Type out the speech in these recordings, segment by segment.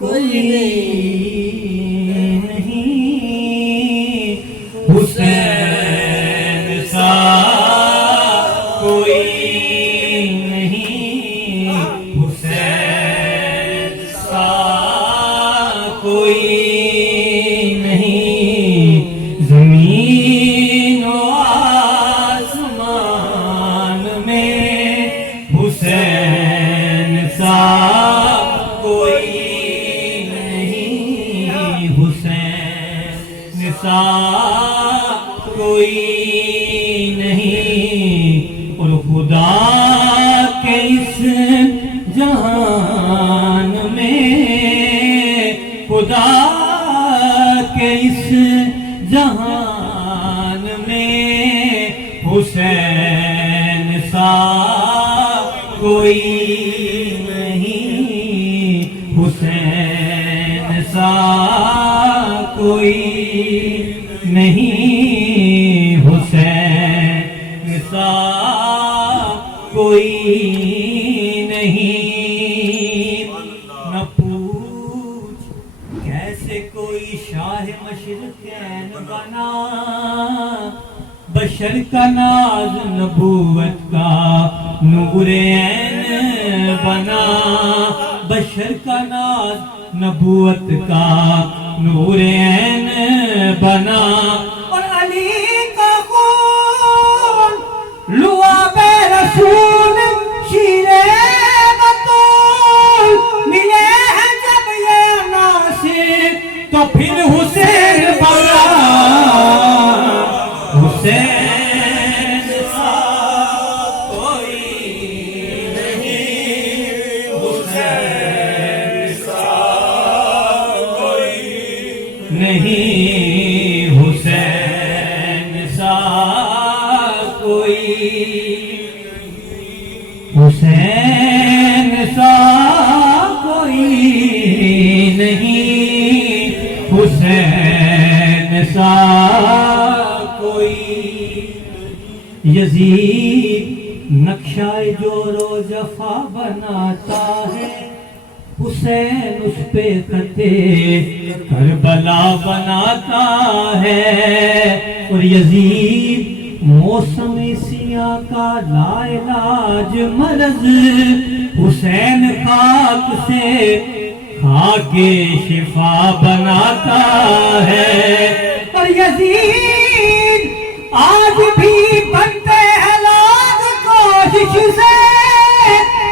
کوئی نہیں، حسین سا کوئی نہیں، حسین سا کوئی نہیں، زمین و آسمان میں حسین سا کوئی نہیں، حسین سا کوئی نہیں، اور خدا کے اس جہان میں، خدا کے اس جہان میں حسین سا کوئی نہیں، حسین سا کوئی نہیں، حسین سا کوئی نہیں۔ نہ پوچھ کیسے کوئی شاہ مشرقین بنا، بشر کا ناز نبوت کا نور عین بنا، بشر کا ناز نبوت کا نور عین بنا، اور علی کا خون لعاب رسول شیر بطول، ملے ہیں جب یہ ناصر تو پھر حسین بولا، حسین سا کوئی نہیں، حسین سا کوئی نہیں، حسین سا کوئی، حسین سا کوئی نہیں، حسین سا کوئی۔ یزید نقشہ جور و جفا بناتا ہے، حسین اس پہ خطے کربلا بناتا ہے، اور یزید موسم سیاہ کا لا علاج مرض حسین خاک سے کھا کے شفا بناتا ہے، اور یزید آج بھی بنتے ہیں لوگ کوشش سے،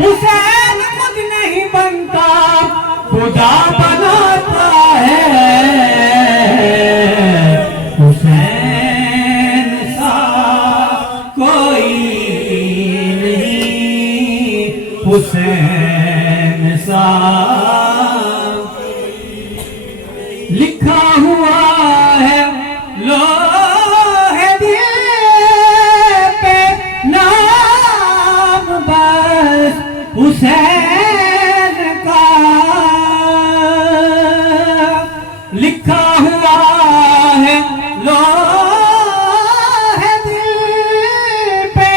حسین خود نہیں بنتا خدا بناتا ہے، حسین سا کوئی نہیں، حسین سا لکھا ہوا ہے لوح دل پہ نام بس حسین کا، لکھا ہوا ہے لوح دل پہ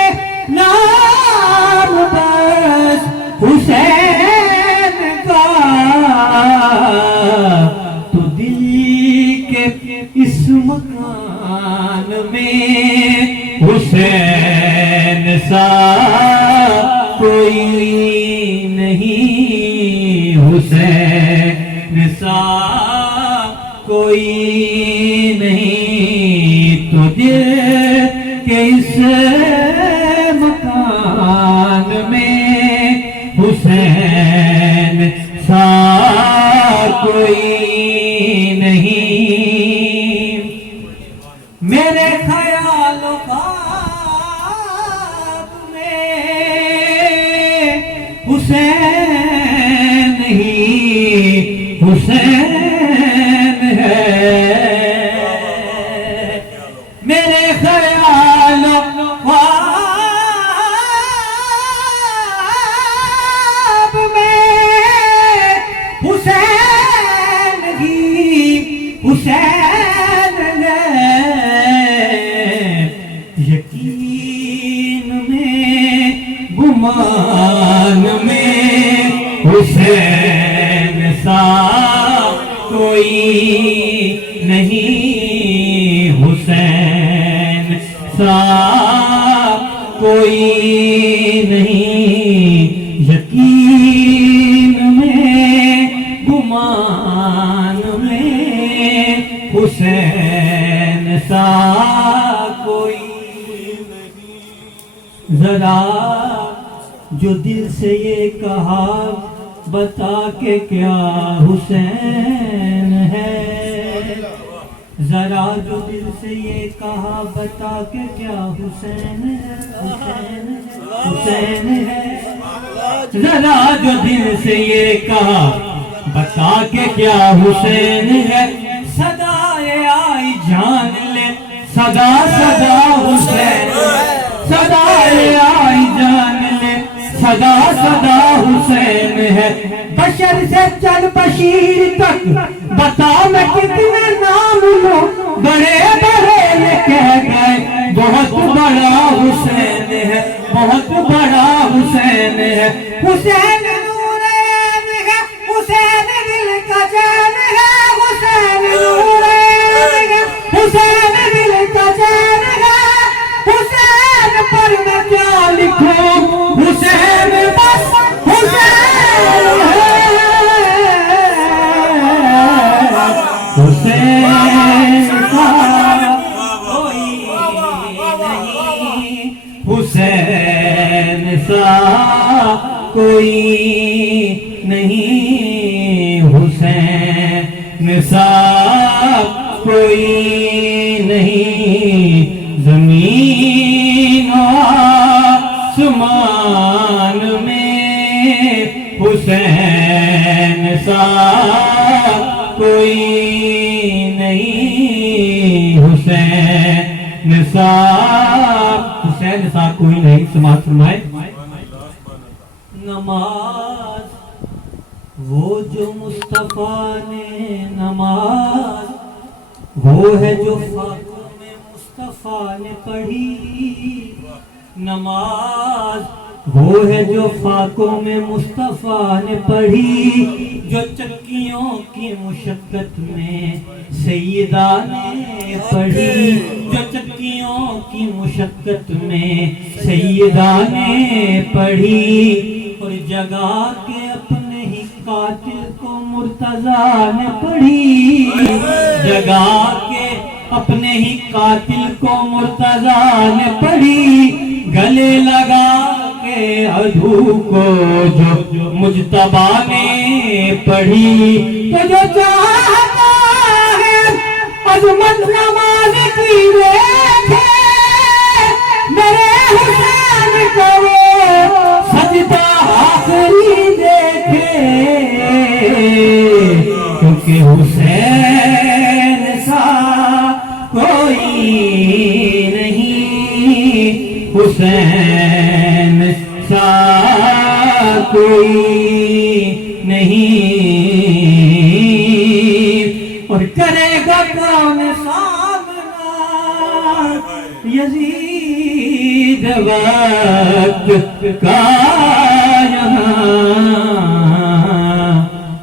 نام بس حسین کا، تو دل کے اس مکان میں حسین سا کوئی نہیں، حسین سا کوئی نہیں، تو دل کے اس مکان میں حسین سا کوئی نہیں۔ میرے خیال و خواب میں حسین نہیں، حسین ہے، میرے خیال و خواب میں حسین ہی حسین ہے، یقین میں گمان میں حسین سا کوئی نہیں، حسین سا کوئی نہیں، یقین میں گمان میں حسین سا کوئی نہیں۔ ذرا جو دل سے یہ کہا بتا کے کیا حسین ہے، ذرا جو دل سے یہ کہا بتا کے کیا حسین ہے، حسین حسین ہے، ذرا جو دل سے یہ کہا بتا کے کیا حسین ہے، صدائے آئی جان لے صدا صدا حسین، صدائے آئی جان لے صدا صدا حسین ہے، بشر سے چل بشیر تک بتا میں کتنے نام لوں، بڑے بڑے یہ کہہ گئے بہت بڑا حسین ہے، بہت بڑا حسین ہے، حسین نور عین ہے، حسین دل کا چین ہے، حسین نور عین ہے، حسین دل کا چین ہے، حسین پر میں کیا لکھوں، حسین بس حسین ہے، حسین کا کوئی نہیں، حسین سا کوئی نہیں، حسین سا کوئی نہیں، زمین و آسمان میں حسین سا کوئی نہیں، حسین سا حسین سا کوئی نہیں۔ سماعت فرمائے۔ نماز وہ جو مصطفیٰ نے نماز وہ ہے جو خاکوں میں مصطفیٰ نے پڑھی، نماز وہ ہے جو خاکوں میں مصطفیٰ نے پڑھی، جو چکیوں کی مشقت میں سیدہ نے پڑھی، جو چکیوں کی مشقت میں سیدہ نے پڑھی، اور جگا کے اپنے ہی قاتل کو مرتضیٰ نے پڑھی، جگا کے اپنے ہی قاتل کو مرتضیٰ نے پڑھی، گلے لگا کے عدو کو جو مجتبیٰ نے پڑھی، تو جو چاہتا ہے عظمت نماز کی دیکھے، میرے حسین کو وہ سجدہ آخری دیکھے، کیونکہ حسین سا کوئی نہیں، حسین سا کوئی نہیں، اور کرے گا کون سامنا یزید وقت کا یہاں،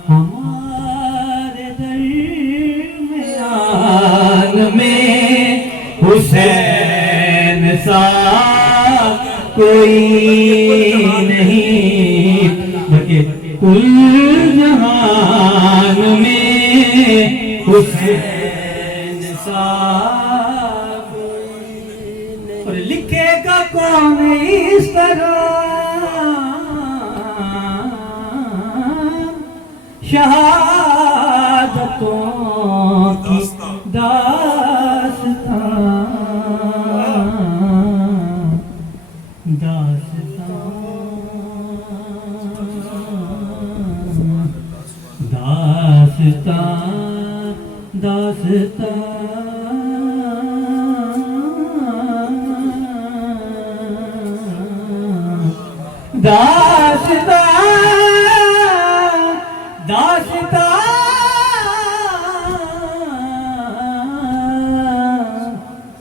ہمارے درمیان میں حسین سا کوئی نہیں، بلکہ کل جہان میں حسین سا کوئی نہیں، اور لکھے گا کون اس طرح شہادتوں کی داستان،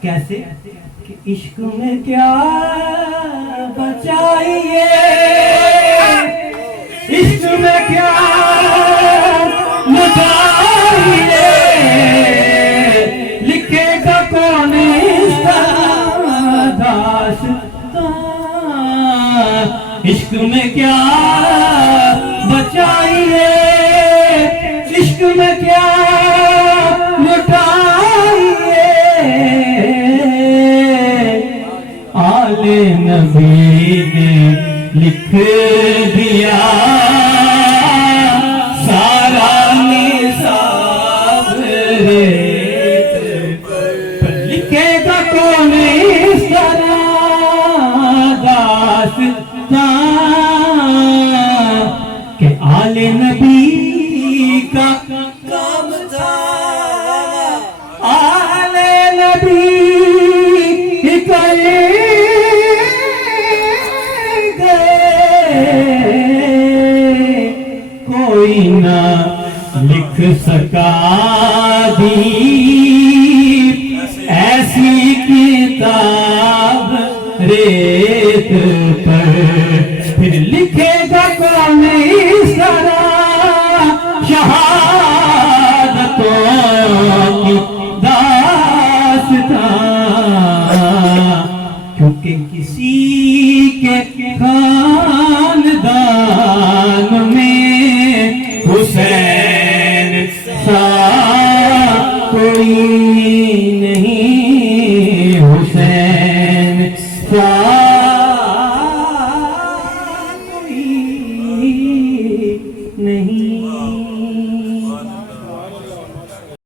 کیسے کہ عشق میں کیا بچائیے، عشق میں کیا عشق میں کیا بچائیے، عشق میں کیا لٹائیے، آل نبی نے لکھ دیا سارا نصاب ریت پر، لکھے گا کون اس طرح داستان کہ آل نبی کا کام تھا، آل نبی کر کوئی نہ لکھ سکا دی ایسی کتاب ریت پر، پھر لکھے گا کون اس طرح شہادتوں کی داستان، کیونکہ کسی